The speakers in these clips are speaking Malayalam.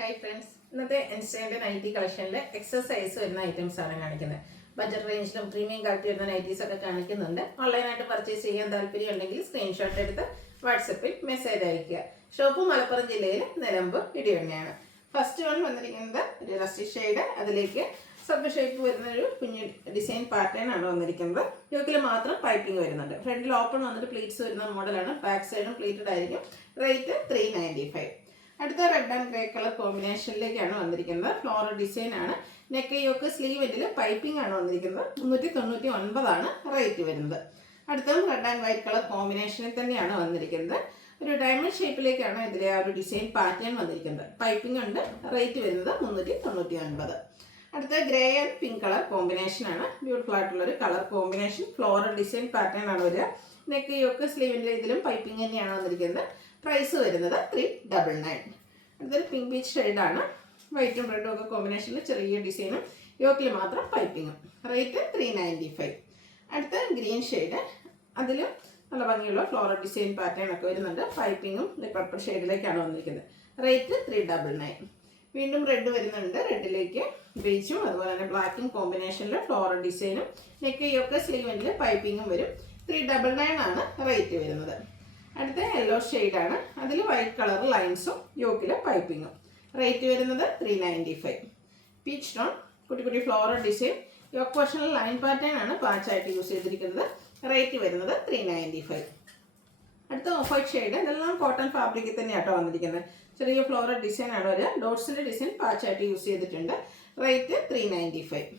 ഹായ് ഫ്രണ്ട്സ്, ഇന്നത്തെ ഇൻസ്റ്റൻ്റെ നൈറ്റി കളക്ഷനിൽ എക്സസൈസ് വരുന്ന ഐറ്റംസ് ആണ് കാണിക്കുന്നത്. ബഡ്ജറ്റ് റേഞ്ചിലും പ്രീമിയം ക്വാളിറ്റി വരുന്ന നൈറ്റീസ് ഒക്കെ കാണിക്കുന്നുണ്ട്. ഓൺലൈനായിട്ട് പർച്ചേസ് ചെയ്യാൻ താല്പര്യം ഉണ്ടെങ്കിൽ സ്ക്രീൻഷോട്ട് എടുത്ത് വാട്സപ്പിൽ മെസ്സേജ് അയയ്ക്കുക. ഷോപ്പ് മലപ്പുറം ജില്ലയിൽ നിലമ്പൂർ ഇടിവണ്ണയാണ്. ഫസ്റ്റ് വൺ വന്നിരിക്കുന്നത് ഒരു റസ്റ്റി ഷെയ്ഡ്, അതിലേക്ക് സബ് ഷേപ്പ് വരുന്ന ഒരു കുഞ്ഞു ഡിസൈൻ പാറ്റേൺ ആണ് വന്നിരിക്കുന്നത്. യോക്കിൽ മാത്രം പൈപ്പിംഗ് വരുന്നുണ്ട്. ഫ്രണ്ടിൽ ഓപ്പൺ വന്നിട്ട് പ്ലീറ്റ്സ് വരുന്ന മോഡലാണ്. ബാക്ക് സൈഡും പ്ലീറ്റഡ് ആയിരിക്കും. റേറ്റ് 395. അടുത്ത റെഡ് ആൻഡ് ഗ്രേ കളർ കോമ്പിനേഷനിലേക്കാണ് വന്നിരിക്കുന്നത്. ഫ്ലോറൽ ഡിസൈൻ ആണ്. നെക്ക് യോക്ക് സ്ലീവിൽ പൈപ്പിംഗ് ആണ് വന്നിരിക്കുന്നത്. 399 റേറ്റ് വരുന്നത്. അടുത്തതും റെഡ് ആൻഡ് വൈറ്റ് കളർ കോമ്പിനേഷനിൽ തന്നെയാണ് വന്നിരിക്കുന്നത്. ഒരു ഡയമണ്ട് ഷേപ്പിലേക്കാണ് ഇതിലെ ആ ഒരു ഡിസൈൻ പാറ്റേൺ വന്നിരിക്കുന്നത്. പൈപ്പിംഗ് ഉണ്ട്. റേറ്റ് വരുന്നത് 399. അടുത്ത grey and pink colour combination ആണ്. ബ്യൂട്ടിഫുൾ ആയിട്ടുള്ള ഒരു colour combination. Floral design pattern ആണ് വരിക. നെക്ക് യോക്ക് സ്ലീവിൻ്റെ ഇതിലും പൈപ്പിംഗ് തന്നെയാണ് വന്നിരിക്കുന്നത്. പ്രൈസ് വരുന്നത് 399. അടുത്തൊരു പിങ്ക് ബീച്ച് ഷെയ്ഡാണ്. വൈറ്റും റെഡും ഒക്കെ കോമ്പിനേഷനിൽ ചെറിയ ഡിസൈനും യോക്കിൽ മാത്രം പൈപ്പിങ്ങും. റേറ്റ് 395. അടുത്ത ഗ്രീൻ ഷെയ്ഡ്, അതിൽ നല്ല ഭംഗിയുള്ള ഫ്ലോറൽ ഡിസൈൻ പാറ്റേൺ ഒക്കെ വരുന്നുണ്ട്. പൈപ്പിങ്ങും പർപ്പിൾ ഷെയ്ഡിലേക്കാണ് വന്നിരിക്കുന്നത്. റേറ്റ് 399. വീണ്ടും റെഡ് വരുന്നുണ്ട്. റെഡിലേക്ക് ബീച്ചും അതുപോലെ തന്നെ ബ്ലാക്കും കോമ്പിനേഷനിൽ ഫ്ലോറൽ ഡിസൈനും നെക്ക് യോക്ക് സ്ലീവിൽ പൈപ്പിങ്ങും വരും. 399 റേറ്റ് വരുന്നത്. അടുത്ത യെല്ലോ ഷെയ്ഡാണ്. അതിൽ വൈറ്റ് കളർ ലൈൻസും യോക്കിൽ പൈപ്പിങ്ങും. റേറ്റ് വരുന്നത് 395. പീച്ച് ടോൺ കുട്ടി കുട്ടി ഫ്ലോറൽ ഡിസൈൻ. യോക്ക് പോർഷനിൽ ലൈൻ പാറ്റേൺ ആണ് പാച്ചായിട്ട് യൂസ് ചെയ്തിരിക്കുന്നത്. റേറ്റ് വരുന്നത് 395. അടുത്ത ഓഫ് വൈറ്റ് ഷെയ്ഡ്. ഇതെല്ലാം കോട്ടൺ ഫാബ്രിക്കിൽ തന്നെയാട്ടോ വന്നിരിക്കുന്നത്. ചെറിയ ഫ്ലോറൽ ഡിസൈൻ ആണ് ഒരു ഡോട്ട്സിൻ്റെ ഡിസൈൻ പാച്ചായിട്ട് യൂസ് ചെയ്തിട്ടുണ്ട്. റേറ്റ് 395.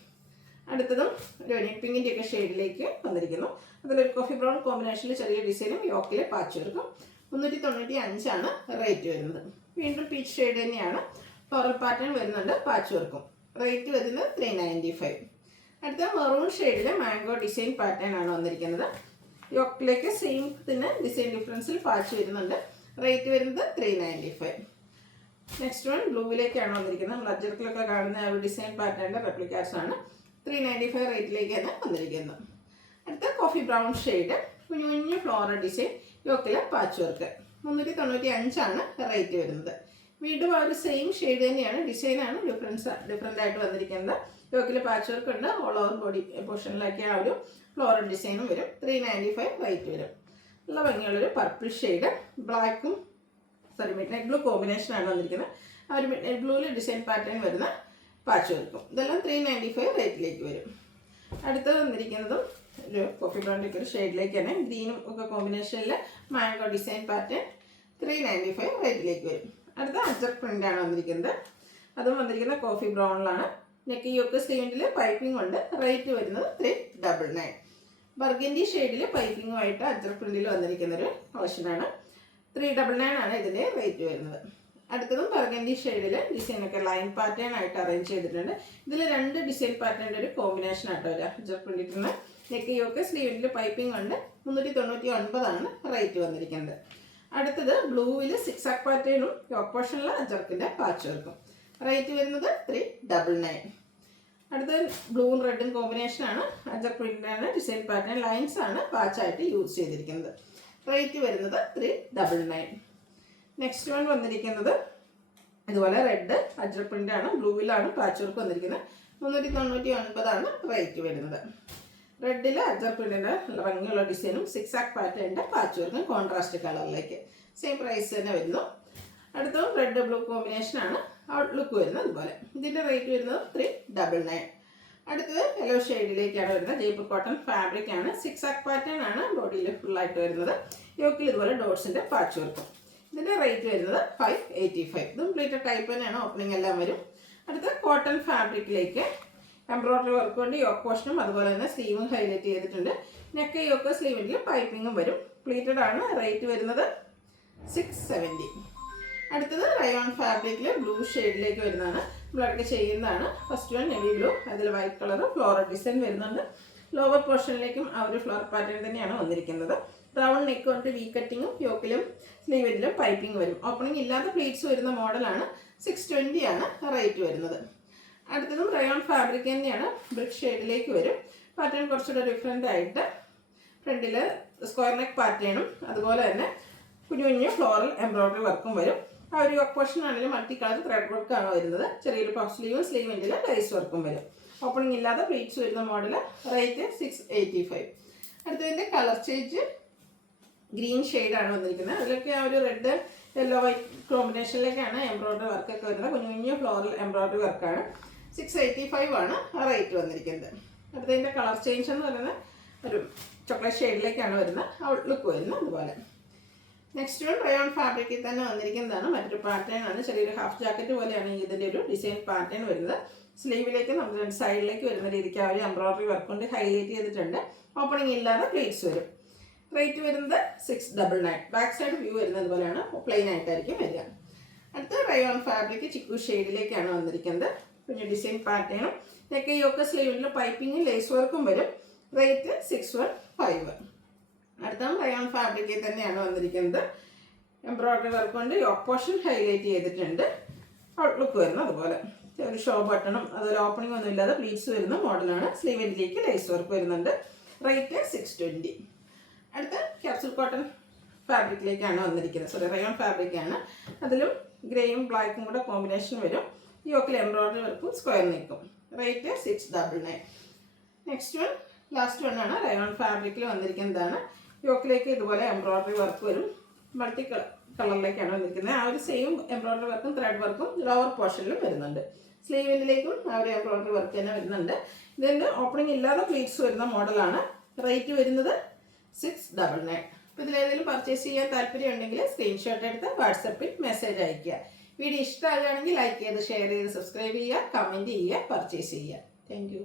അടുത്തതും ഒരു പിങ്കിൻ്റെ ഒക്കെ ഷെയ്ഡിലേക്ക് വന്നിരിക്കുന്നു. അതിലൊരു കോഫി ബ്രൗൺ കോമ്പിനേഷനിൽ ചെറിയ ഡിസൈനും യോക്കിൽ പാച്ച് വർക്കും. 395 റേറ്റ് വരുന്നത്. വീണ്ടും പീച്ച് ഷെയ്ഡ് തന്നെയാണ്. ഫ്ലോറൽ പാറ്റേൺ വരുന്നുണ്ട്. പാച്ച് വർക്കും. റേറ്റ് വരുന്നത് 395. അടുത്ത മെറൂൺ ഷെയ്ഡിൽ മാംഗോ ഡിസൈൻ പാറ്റേൺ ആണ് വന്നിരിക്കുന്നത്. യോക്കിലേക്ക് സെയിം തന്നെ ഡിസൈൻ ഡിഫറൻസിൽ പാച്ച് വരുന്നുണ്ട്. റേറ്റ് വരുന്നത് 395. നെക്സ്റ്റ് വൺ ബ്ലൂവിലേക്കാണ് വന്നിരിക്കുന്നത്. നമ്മൾ അജ്ജർക്കിലൊക്കെ കാണുന്ന ആ ഒരു ഡിസൈൻ പാറ്റേണിൻ്റെ റെപ്ലിക്കാസ് ആണ്. 395 റേറ്റിലേക്കാണ് വന്നിരിക്കുന്നത്. അടുത്ത കോഫി ബ്രൗൺ ഷെയ്ഡ്, കുഞ്ഞു കുഞ്ഞു ഫ്ലോറൽ ഡിസൈൻ, യോക്കിൽ പാച്ച് വർക്ക്. 395 റേറ്റ് വരുന്നത്. വീണ്ടും ആ ഒരു സെയിം ഷെയ്ഡ് തന്നെയാണ്. ഡിസൈനാണ് ഡിഫറെൻ്റ് ആയിട്ട് വന്നിരിക്കുന്നത്. യോക്കിൽ പാച്ച് വർക്ക് ഉണ്ട്. ഓൾ ഓവർ ബോഡി പോർഷനിലൊക്കെ ആ ഒരു ഫ്ലോറൽ ഡിസൈനും വരും. 395 റേറ്റ് വരും. നല്ല ഭംഗിയുള്ളൊരു പർപ്പിൾ ഷെയ്ഡ്, ബ്ലാക്കും മിഡ് നൈറ്റ് ബ്ലൂ കോമ്പിനേഷനാണ് വന്നിരിക്കുന്നത്. ആ ഒരു മിഡ് നൈറ്റ് ബ്ലൂവിൽ ഡിസൈൻ പാറ്റേൺ വരുന്ന പാച്ച് വർക്കും. ഇതെല്ലാം 395 റേറ്റിലേക്ക് വരും. അടുത്തത് വന്നിരിക്കുന്നതും ഒരു കോഫി ബ്രൗണിൻ്റെ ഒരു ഷെയ്ഡിലേക്കാണ്. ഗ്രീനും ഒക്കെ കോമ്പിനേഷനിൽ മാംഗോ ഡിസൈൻ പാറ്റേൺ. 395 റേറ്റിലേക്ക് വരും. അടുത്ത അജർ പ്രിൻ്റാണ് വന്നിരിക്കുന്നത്. അതും വന്നിരിക്കുന്നത് കോഫി ബ്രൗണിലാണ്. നെക്ക് യോക്ക് സ്ലീവിൽ പൈപ്പിംഗ് ഉണ്ട്. റേറ്റ് വരുന്നത് 399. ബർഗൻഡി ഷെയ്ഡിൽ പൈപ്പിങ്ങുമായിട്ട് അജർ പ്രിൻറ്റിൽ വന്നിരിക്കുന്നൊരു കളക്ഷനാണ്. 399 ഇതിൻ്റെ റേറ്റ് വരുന്നത്. അടുത്തതും ബർഗൻഡി ഷെയ്ഡിൽ ഡിസൈനൊക്കെ ലൈൻ പാറ്റേൺ ആയിട്ട് അറേഞ്ച് ചെയ്തിട്ടുണ്ട്. ഇതിൽ 2 ഡിസൈൻ പാറ്റേണിൻ്റെ ഒരു കോമ്പിനേഷൻ ആട്ടോ വരിക. അജർ പ്രിൻറ്റിൽ നെക്ക് യോക്ക് സ്ലീവിൽ പൈപ്പിംഗ് ഉണ്ട്. 399 റേറ്റ് വന്നിരിക്കുന്നത്. അടുത്തത് ബ്ലൂവിൽ സിക്സാക് പാറ്റേണും യോക്ക് പോർഷനിൽ അജർക്കിൻ്റെ പാച്ച് വർക്കും. റേറ്റ് വരുന്നത് 399. അടുത്തത് ബ്ലൂവും റെഡും കോമ്പിനേഷനാണ്. അജർ പ്രിൻ്റാണ്. ഡിസൈൻ പാറ്റേൺ ലൈൻസ് ആണ് പാച്ചായിട്ട് യൂസ് ചെയ്തിരിക്കുന്നത്. റേറ്റ് വരുന്നത് 399. നെക്സ്റ്റ് വൺ വന്നിരിക്കുന്നത് ഇതുപോലെ റെഡ് അജർ പ്രിൻ്റാണ്. ബ്ലൂവിലാണ് പാച്ച് വർക്ക് വന്നിരിക്കുന്നത്. 399 റേറ്റ് വരുന്നത്. റെഡിൽ അജർ പ്രിൻ്റിൻ്റെ നല്ല ഭംഗിയുള്ള ഡിസൈനും സിക്സാക് പാറ്റേണിൻ്റെ പാച്ച് വർക്കും കോൺട്രാസ്റ്റ് കളറിലേക്ക്. സെയിം പ്രൈസ് തന്നെ വരുന്നു. അടുത്തതും റെഡ് ബ്ലൂ കോമ്പിനേഷനാണ് ഔട്ട്ലുക്ക് വരുന്നത്. അതുപോലെ ഇതിൻ്റെ റേറ്റ് വരുന്നത് 399. അടുത്തത് യെല്ലോ ഷെയ്ഡിലേക്കാണ് വരുന്നത്. ജയ്പൂർ കോട്ടൺ ഫാബ്രിക് ആണ്. സിക്സാക് പാറ്റേൺ ആണ് ബോഡിയിൽ ഫുള്ളായിട്ട് വരുന്നത്. യോക്കിൽ ഇതുപോലെ ഡോട്ട്സിൻ്റെ പാച്ച് വർക്കും. ഇതിൻ്റെ റേറ്റ് വരുന്നത് 585. ഇതും പ്ലീറ്റഡ് ടൈപ്പ് തന്നെയാണ്. ഓപ്പണിംഗ് എല്ലാം വരും. അടുത്ത കോട്ടൺ ഫാബ്രിക്കിലേക്ക് എംബ്രോയ്ഡറി വർക്ക് കൊണ്ട് യോക്ക് പോർഷനും അതുപോലെ തന്നെ സ്ലീവും ഹൈലൈറ്റ് ചെയ്തിട്ടുണ്ട്. നെക്ക് യോക്ക് സ്ലീവിൽ പൈപ്പിങ്ങും വരും. പ്ലീറ്റഡ് ആണ്. റേറ്റ് വരുന്നത് 670. അടുത്തത് റയോൺ ഫാബ്രിക്കിൽ ബ്ലൂ ഷെയ്ഡിലേക്ക് വരുന്നതാണ്. നമ്മളൊക്കെ ചെയ്യുന്നതാണ്. ഫസ്റ്റ് വൺ നെവി ബ്ലൂ, അതിൽ വൈറ്റ് കളർ ഫ്ലോറൽ ഡിസൈൻ വരുന്നുണ്ട്. ലോവർ പോർഷനിലേക്കും ആ ഒരു ഫ്ലവർ പാറ്റേൺ തന്നെയാണ് വന്നിരിക്കുന്നത്. റൗണ്ട് നെക്ക് കൊണ്ട് വി കട്ടിങ്ങും യോക്കിലും സ്ലീവിലും പൈപ്പിംഗ് വരും. ഓപ്പണിംഗ് ഇല്ലാത്ത പ്ലീറ്റ്സ് വരുന്ന മോഡലാണ്. 620 റേറ്റ് വരുന്നത്. അടുത്തതും റയോൺ ഫാബ്രിക് തന്നെയാണ്. ബ്രിക്ക് ഷെയ്ഡിലേക്ക് വരും. പാറ്റേൺ കുറച്ചുകൂടെ ഡിഫറെൻ്റ് ആയിട്ട് ഫ്രണ്ടിൽ സ്ക്വയർ നെക്ക് പാറ്റേണും അതുപോലെ തന്നെ കുഞ്ഞു കുഞ്ഞു ഫ്ലോറൽ എംബ്രോയ്ഡറി വർക്കും വരും. ആ ഒരു യോക്ക് പോർഷൻ ആണെങ്കിലും മൾട്ടി കളർ ത്രെഡ് വർക്കാണ് വരുന്നത്. ചെറിയൊരു പഫ് സ്ലീവും സ്ലീവിൻ്റെ ലൈസ് വർക്കും വരും. ഓപ്പണിംഗ് ഇല്ലാതെ പ്ലീറ്റ്സ് വരുന്ന മോഡൽ. റേറ്റ് 685. അടുത്തതിൻ്റെ കളർ ചേഞ്ച് ഗ്രീൻ ഷെയ്ഡാണ് വന്നിരിക്കുന്നത്. അതിലൊക്കെ ആ ഒരു റെഡ് യെല്ലോ വൈറ്റ് കോമ്പിനേഷനിലേക്കാണ് എംബ്രോയ്ഡറി വർക്കൊക്കെ വരുന്നത്. കുഞ്ഞു കുഞ്ഞു ഫ്ലോറൽ എംബ്രോയ്ഡറി വർക്കാണ്. 685 ആണ് റേറ്റ് വന്നിരിക്കുന്നത്. അടുത്തതിൻ്റെ കളർ ചേഞ്ച് എന്ന് പറയുന്നത് ഒരു ചോക്ലേറ്റ് ഷെയ്ഡിലേക്കാണ് വരുന്നത്. ഔട്ട്ലുക്ക് വരുന്നത് അതുപോലെ. നെക്സ്റ്റ് വൺ റയോൺ ഫാബ്രിക്കിൽ തന്നെ വന്നിരിക്കുന്നതാണ്. മറ്റൊരു പാറ്റേൺ ആണ്. ചെറിയൊരു ഹാഫ് ജാക്കറ്റ് പോലെയാണ് ഇതിൻ്റെ ഒരു ഡിസൈൻ പാറ്റേൺ വരുന്നത്. സ്ലീവിലേക്ക് നമുക്ക് രണ്ട് സൈഡിലേക്ക് വരുന്ന രീതിക്ക് ആ ഒരു എംബ്രോയ്ഡറി വർക്ക് കൊണ്ട് ഹൈലൈറ്റ് ചെയ്തിട്ടുണ്ട്. ഓപ്പണിംഗ് ഇല്ലാതെ പ്ലേറ്റ്സ് വരും. റേറ്റ് വരുന്നത് 699. ബാക്ക് സൈഡ് വ്യൂ വരുന്നത് പോലെയാണ്, പ്ലെയിൻ ആയിട്ടായിരിക്കും വരിക. അടുത്ത റയോൺ ഫാബ്രിക് ചിക്കു ഷെയ്ഡിലേക്കാണ് വന്നിരിക്കുന്നത്. പിന്നെ ഡിസൈൻ പാറ്റേണും നെക്ക് യോക്ക് സ്ലീവിൽ പൈപ്പിങ്ങും ലേസ് വർക്കും വരും. റേറ്റ് 615. അടുത്ത റയോൺ ഫാബ്രിക്കിൽ തന്നെയാണ് വന്നിരിക്കുന്നത്. എംബ്രോയ്ഡറി വർക്ക് കൊണ്ട് യോക്ക് പോർഷൻ ഹൈലൈറ്റ് ചെയ്തിട്ടുണ്ട്. ഔട്ട്ലുക്ക് വരുന്നത് അതുപോലെ. ഒരു ഷോ ബട്ടണും അതുപോലെ ഓപ്പണിംഗ് ഒന്നും ഇല്ലാതെ പ്ലീറ്റ്സ് വരുന്ന മോഡലാണ്. സ്ലീവിലേക്ക് ലേസ് വർക്ക് വരുന്നുണ്ട്. റേറ്റ് 620. അടുത്ത ക്യാപ്സൂൾ കോട്ടൺ ഫാബ്രിക്കിലേക്കാണ് വന്നിരിക്കുന്നത്. സോറി, റയോൺ ഫാബ്രിക്കാണ്. അതിലും ഗ്രേയും ബ്ലാക്കും കൂടെ കോമ്പിനേഷൻ വരും. യോക്കിൽ എംബ്രോയ്ഡറി വർക്കും സ്ക്വയർ നിൽക്കും. Rate 699. Next one last one ആണ്. റയോൺ ഫാബ്രിക്കിൽ വന്നിരിക്കുന്നതാണ്. യോക്കിലേക്ക് ഇതുപോലെ എംബ്രോയ്ഡറി വർക്ക് വരും. മൾട്ടി കളറിലേക്കാണ് വന്നിരിക്കുന്നത്. ആ ഒരു സെയിം എംബ്രോയ്ഡറി വർക്കും ത്രെഡ് വർക്കും ലോവർ പോർഷനിലും വരുന്നുണ്ട്. സ്ലീവിലേക്കും ആ ഒരു എംബ്രോയ്ഡറി വർക്ക് തന്നെ വരുന്നുണ്ട്. ഇതിൻ്റെ ഓപ്പണിംഗ് ഇല്ലാതെ പ്ലീറ്റ്സ് വരുന്ന മോഡലാണ്. റേറ്റ് വരുന്നത് 699. അപ്പോൾ ഇതിലേതെങ്കിലും പർച്ചേസ് ചെയ്യാൻ താല്പര്യം ഉണ്ടെങ്കിൽ സ്ക്രീൻഷോട്ട് എടുത്ത് വാട്സപ്പിൽ മെസ്സേജ് അയയ്ക്കുക. വീഡിയോ ഇഷ്ടമാകുകയാണെങ്കിൽ ലൈക്ക് ചെയ്ത് ഷെയർ ചെയ്ത് സബ്സ്ക്രൈബ് ചെയ്യുക, കമൻറ്റ് ചെയ്യുക, പർച്ചേസ് ചെയ്യുക. താങ്ക്